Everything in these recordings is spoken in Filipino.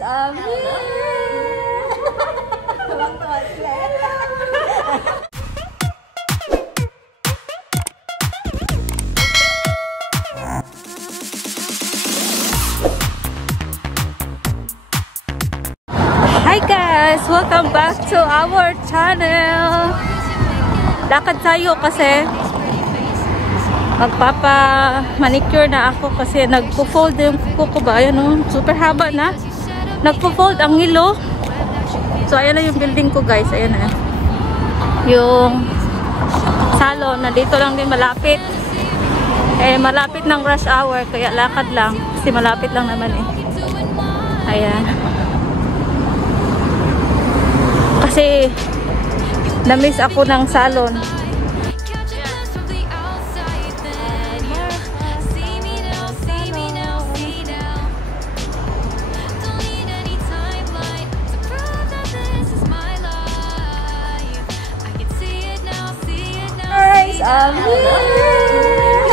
I'm here! Hi guys! Welcome back to our channel! Lakad tayo kasi magpapa-manicure na ako kasi nagpo-fold yung kuko ko ba? Ayan o, super haba na. Nagpo-fold ang ngilo. So ayan na yung building ko guys. Ayan na. Yung salon na dito lang din malapit. Eh malapit ng rush hour kaya lakad lang. Kasi malapit lang naman eh. Ayan. Kasi na-miss ako ng salon. Guys, I'm here!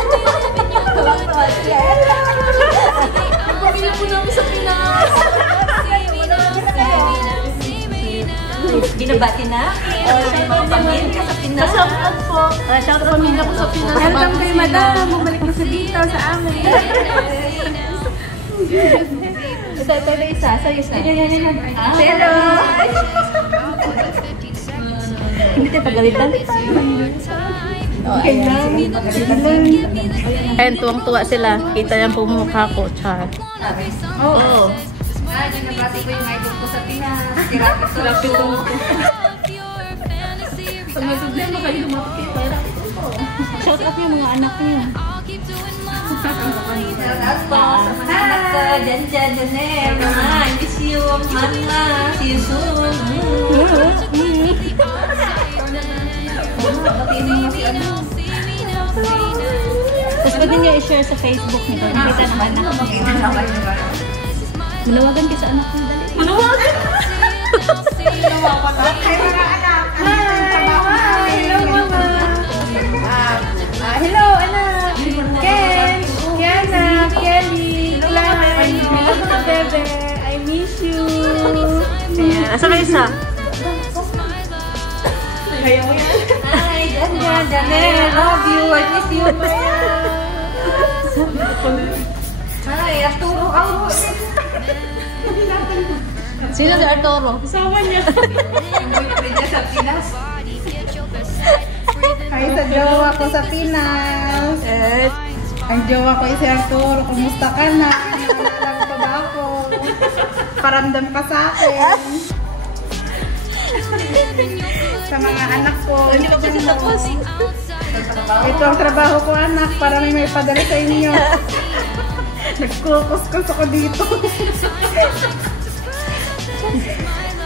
Pamilya po namin sa Pinas! Binabati na? Pamilya sa Pinas? Shoutout po! Shoutout pamilya ko sa Pinas! Welcome kay madam! Bumalik na sa dito sa amin! Ito na isa. Sa'yo isa. Hello! Hindi tayo pagalitan? Okay lang. And tuwang-tuwa sila. Kita yung pumukha ko. Char. Oo. Nagpasi ko yung idol ko sa Pinas. Rapid ko. Pag may problema kayo lumapit. Shout out yung mga anak niyo. Shout out po sa mga anak ko. Jan-jan, Janet. I miss you. Mama. See you soon. Tapos pwede niyo i-share sa Facebook nito. Nakita ng anak niyo. Manawagan ka sa anak niyo. Manawagan? Hi mga anak. Hi. Hello mama. Hello anak. Ken. Kiana. Kelly. Clara. Hello mga bebe. I miss you. Asa ba isa? Hi, Jan-jan, Janet, love you, I miss you. Hi, Arturo ako. Sino si Arturo? Kasama niya. Ang boyfriend niya sa Pinas. Hi sa jowa ko sa Pinas. Ang jowa ko si Arturo, kumusta ka na? Nalala ko ba ako? Paramdam ka sa akin. Sa mga anak ko. Hindi ba kasi tapos? Ito ang trabaho ko anak para may padala sa inyo. Nagkukuskus ako dito.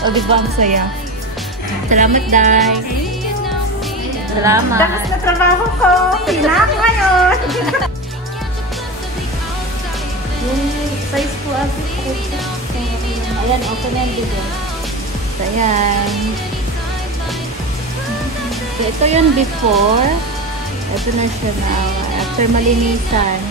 O diba ang saya? Salamat Day. Salamat. Tapos na trabaho ko. Pinak ngayon. Yung size ko ako. Ayan, open na yung video. Ayan. So, ito yun before. Ito na siya now. After malinisan.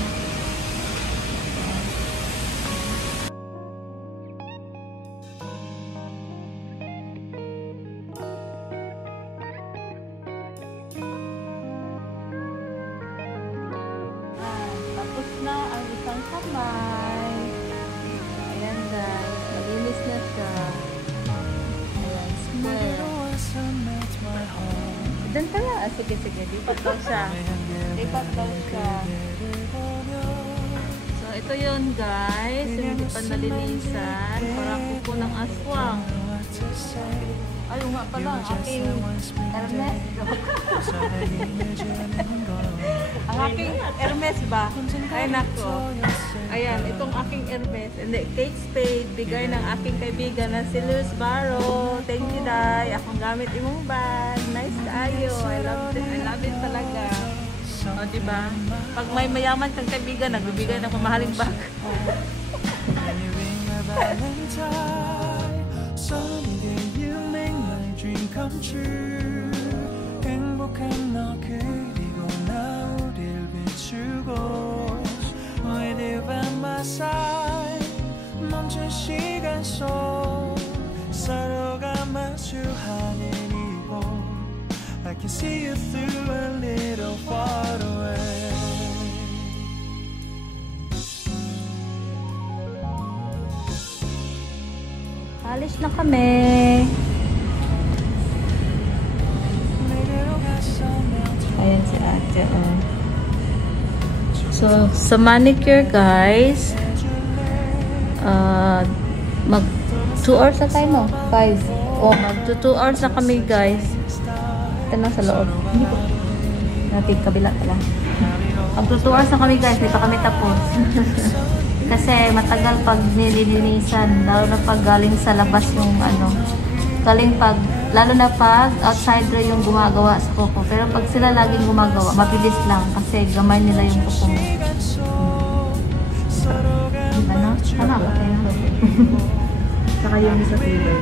Tapos na ang isang kamay. Ayan guys. Malinis na siya. Diyan ka na. Sige, sige. Lipat daw siya. Lipat daw siya. So, ito yun guys. Hindi pa nalinisan. Parang kuko ng aswang. Ayaw nga pala. Aking Hermes. Ang aking Hermes ba? Ay nako. Ayan, itong aking Hermes. Hindi, Kate Spade. Bigay ng aking kaibigan na si Luz Barro. Thank you, Day. Akong gamit imong bag. Nice tayo. I love it. I love it talaga. O, diba? Pag may mayaman kang kaibigan, nagbibigay ng mamahaling bag. Come true. 행복한 너 그리고 나 우릴 비추고 With you by my side 멈춰 같은 시간 속 서로가 마주하는 이곳 I can see you through a little far away Alis na kami. Ayan si ate. Oh. So, sa manicure guys, mag 2 hours na tayo, no? 5. Oh, mag 2 hours na kami guys. Ito na sa loob. Natin kabila pala. Mag 2 hours na kami guys. Hindi pa kami tapos. Kasi matagal pag nililinisan. Lalo na pag galing sa labas yung ano. Lalo na pag outsider yung gumagawa sa kuko. Pero pag sila laging gumagawa, mabilis lang. Kasi gamay nila yung kuko mo. Diba no? Tama ba kayo? Saka yung sa table.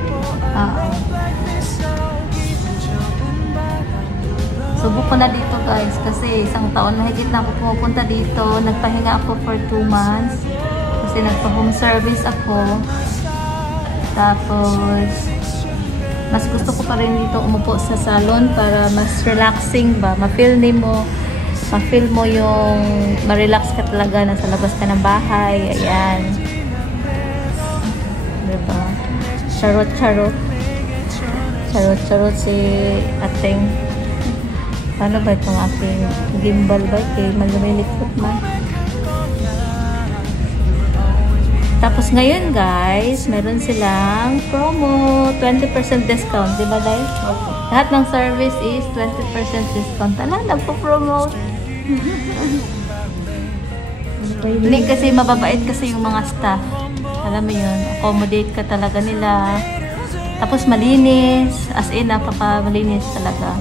Oo. Subok ko na dito guys. Kasi isang taon na higit na ako pumupunta dito. Nagpahinga ako for 2 months. Kasi nagpa-home service ako. Tapos mas gusto ko pa rin dito umupo sa salon para mas relaxing ba. Ma-feel mo yung ma-relax ka talaga. Nasa labas ka ng bahay. Ayan. Diba? Charot-charot. Charot-charot si ating ano ba itong aking gimbal ba? Kaya malumilikot man. Tapos ngayon guys, meron silang promo, 20% discount, di ba guys? Okay. Lahat ng service is 20% discount. Ala, nagpo-promote. Hindi kasi mababait kasi yung mga staff. Alam mo yun, accommodate ka talaga nila. Tapos malinis, as in napaka-malinis talaga.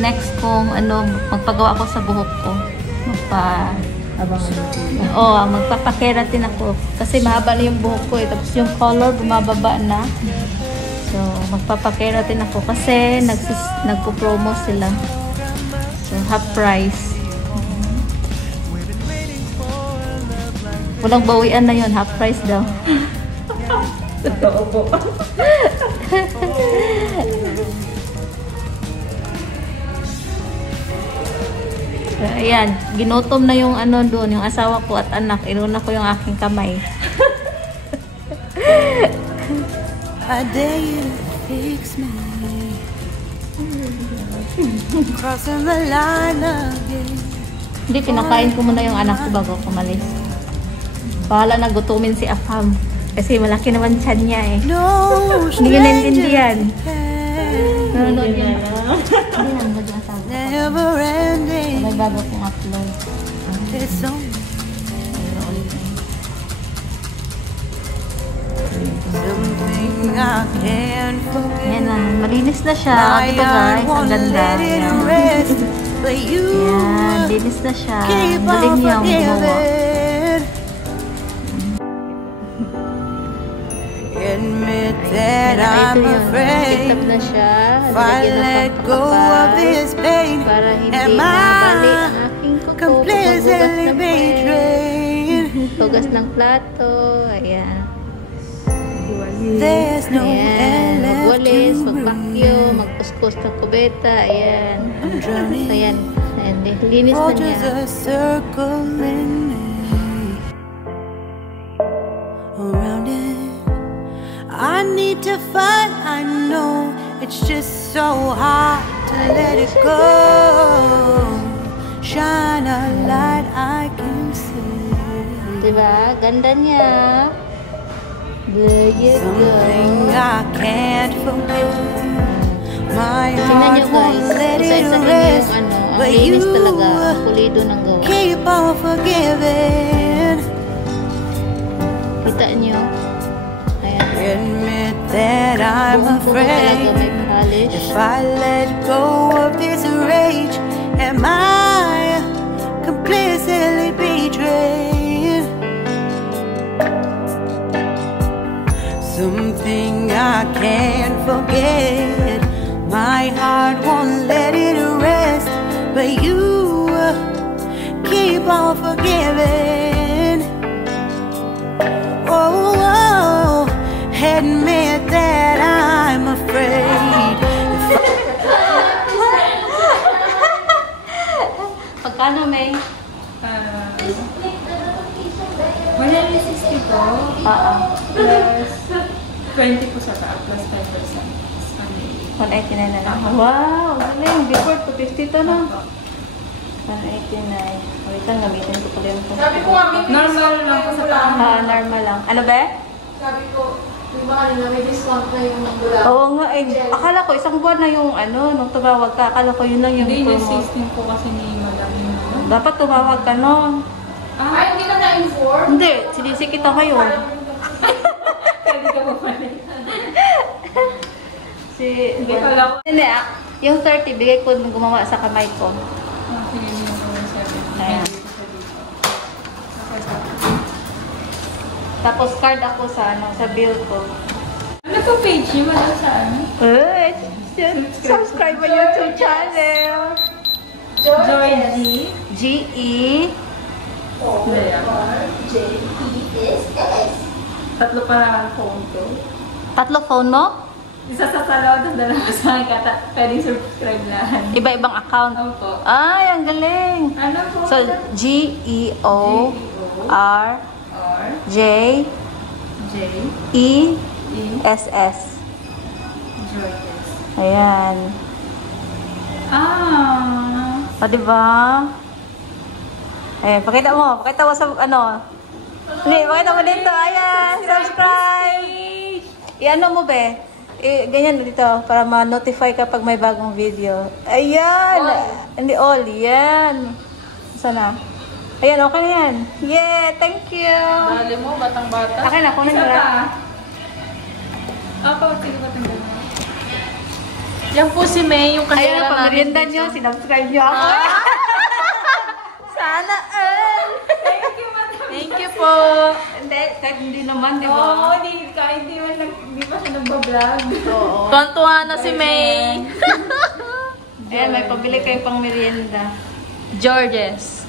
Next kung ano, magpagawa ako sa buhok ko. Magpapakeratin ako. Kasi mahaba na yung buhok ko eh. Tapos yung color bumababa na. So, magpapakeratin ako. Kasi nagpo-promo sila. So, half price. Walang bawian na yun. Half price daw. Totoo po. Ayan, ginutom na yung ano doon, yung asawa ko at anak. Inuna ko yung aking kamay. I dare you to fix me crossing the line again. Hindi, pinakain ko muna yung anak ko bago ako umalis. Bahala na gutumin si Afam. Kasi malaki naman tiyan niya eh. Hindi niya naintindihan. Nanonood yan. Never ending. May bago kong upload. It's so something I can't forget. Ayan na, malinis na siya. Ito guys, ang ganda. Ayan, linis na siya. Galing niya ang gumawa. Admit that I'm afraid na siya. if I let go of this pain. Para hindi am mabali I ang aking kuko. completely betrayed? Tugas ng plato. Ayan. There's no Ayan. end left Magwalis, to magpakyo, magpuspos ng kubeta. Ayan. So, ayan. Ayan. Linis na for just niya. a circle in me around it. I need to fight. I know it's just so hard to let it go. Shine a light I can see. Diba? Ganda niya. There you Something go. I can't forget. My Tingnan heart nyo guys. won't let it Isa-isa din rest. yung ano. Ang But linis you talaga. Pulido ng gawa. keep on forgiving. Kita nyo. Ayan. Admit that I'm Buong puno talaga may afraid. polish. If I let go of this rage, am I completely betrayed? Something I can't forget. My heart won't let it rest, but you keep on forgiving. Oh, admit that I'm afraid. Pagkano, May? 160 po. Plus 20 po sa taas. Plus 5%. 189 na lang. Wow! Galing. Before, 250 to na. 189. Wait lang, gamitin ko pala yung phone. Sabi ko normal lang po sa taas. Normal lang. Ano ba? Sabi ko, yung ba kanina may discount na yung mga Oo nga eh. Akala ko isang buwan na yung nung tumawag ka. Akala ko yun lang yung Hindi, yung promo. 16 po kasi ni Madam yung Dapat tumawag ka nun. Ay, hindi ka na-inform? Hindi, sinisi kita ngayon. Pwede ka po pala. Hindi, kala ko. Hindi yung 30, bigay ko nung gumawa sa kamay ko. Sige, yung 7. Ayan. Tapos card ako sa bill ko. Ano po page niyo? Wala sa ano? Subscribe my YouTube channel. Joy G. G-E. J-E-S-S. Tatlo pa lang ang phone ko. Tatlo phone mo? Isa sa salaw at dalawa sa akin. Pwedeng subscribe lahat. Iba-ibang account. Opo. Ay, ang galing. Ano po? So, G-E-O-R R. J J. E E. S S. Joyous. Ayan. O, diba? Ayan, pakita mo sa Hindi, pakita mo dito. Ayan, subscribe. I-ano mo, be? Ganyan dito, para ma-notify kapag may bagong video. Ayan. Hindi all. Yan. Sana. Ayan, okay na yan. Yeah, thank you. Dali mo, batang-bata. Akin na, kunin mo na. Opo, sige ba tanggal mo? Yan po si May, yung Ayan, kasera pamerienda nyo, sinubscribe nyo ako. Sana all. Thank you po. Hindi, kahit hindi naman, di Oo, ba? kahit hindi pa siya nagbablog. Oo. Tontuwa na si May. Ayan, may pabili kayo pang merienda. Georges.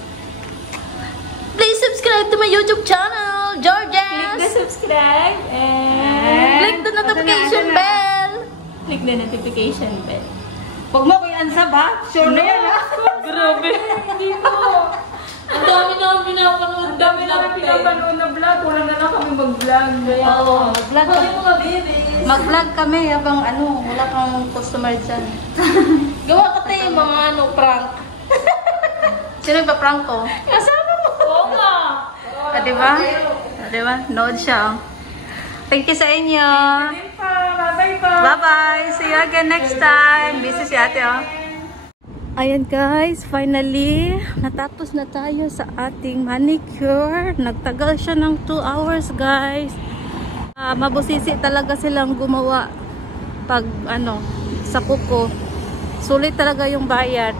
Please subscribe to my YouTube channel, Click Georges. the subscribe and Click the notification bell. click the notification bell. Huwag mo ko i-unsub ha? Sure na yan ha? Grabe. Hindi po. Ang dami namin pinapanood. Ang dami namin pinapanood na vlog. Wala na lang kami mag-vlog. Oo, mag-vlog Pati ka. mga babies. Mag-vlog kami habang wala kang customer dyan. Gawa ka tayo mga prank. Sino ba prank ko? Kasama mo. Oo nga. Diba? Diba? Nood siya. Thank you sa inyo. Bye-bye po. Bye-bye. See you again next time. Busy si ate Ayan guys, finally, natapos na tayo sa ating manicure. Nagtagal siya ng 2 hours guys. Mabusisi talaga silang gumawa pag sa kuko. Sulit talaga yung bayad.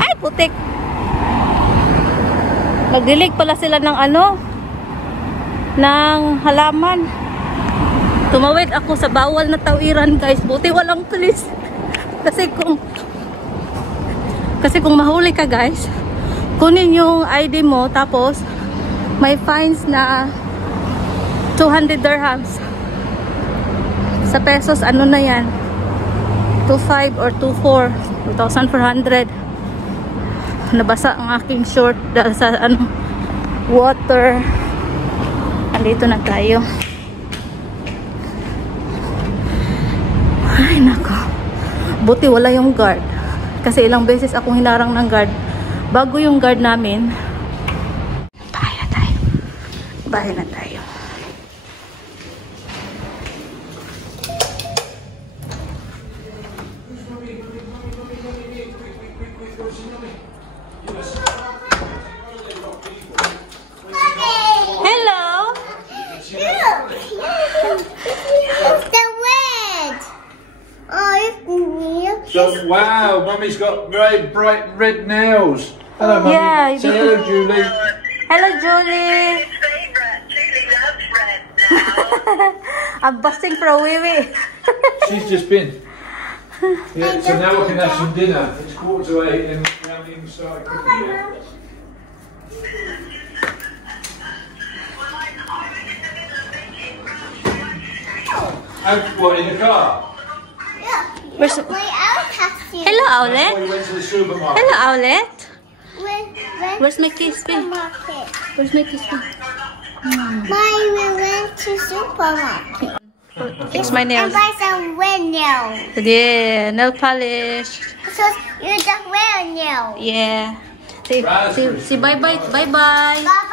Ay, putik! Nagdilig pala sila ng ng halaman. Tumawid ako sa bawal na tawiran guys. Buti walang pulis. Kasi kung mahuli ka guys, kunin yung ID mo tapos may fines na 200 dirhams. Sa pesos na yan? 2.5 or 2.4. 2,400. Nabasa ang aking short dahil sa water. Andito na tayo. Ay, nako. Buti wala yung guard. Kasi ilang beses akong hinarang ng guard. Bago yung guard namin. Bahay na tayo. Bahay na tayo. Hello! So, wow, Mummy's got very bright red nails. Hello, Mummy. Yeah, Say hello, Julie. Hello, Julie! Favorite. Julie loves red now. I'm busting for a wee-wee. She's just been. Yeah, so now we can have some dinner. It's 7:45 and we haven't even started cooking yet. What, in the car? Where's My out taxi. Hello, That's Owlet. why you went to the supermarket. Hello, Owlet. Where's Where's my kiss, babe? supermarket? Where's my kiss, babe? We went to supermarket. Fix my And nails. buy some red nails. Yeah, nail polish. So you just wear nails. Yeah. Say bye-bye. Bye-bye. Bye